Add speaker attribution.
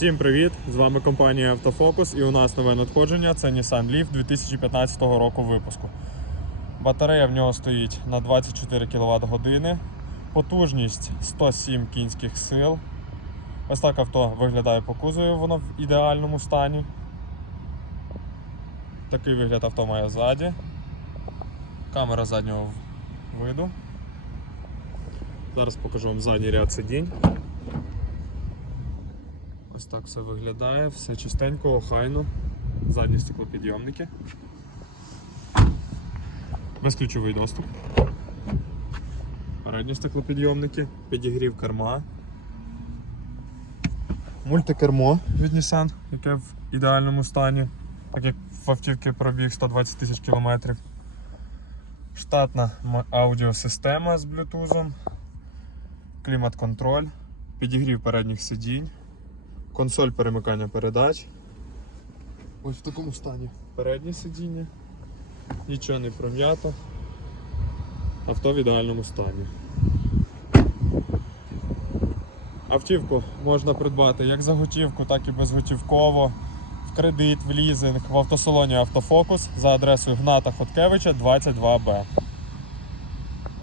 Speaker 1: Всім привіт! З вами компанія Автофокус і у нас нове надходження. Це Nissan Leaf 2015 року випуску. Батарея в нього стоїть на 24 кВт години, потужність 107 кінських сил. Ось так авто виглядає по кузові, воно в ідеальному стані. Такий вигляд авто має ззаді. Камера заднього виду. Зараз покажу вам задній ряд сидінь. Ось так все виглядає, все чистенько, охайно. Задні стеклопідйомники. Безключовий доступ. Передні стеклопідйомники, підігрів керма. Мультикермо від Nissan, яке в ідеальному стані, так як в автівки пробіг 120 тисяч кілометрів. Штатна аудіосистема з блютузом, клімат-контроль, підігрів передніх сидінь. Консоль перемикання передач. Ось в такому стані. Переднє сидіння. Нічого не пром'ято. Авто в ідеальному стані. Автівку можна придбати як за готівку, так і безготівково. В кредит, в лізинг, в автосалоні Автофокус за адресою Гната Хоткевича 22Б.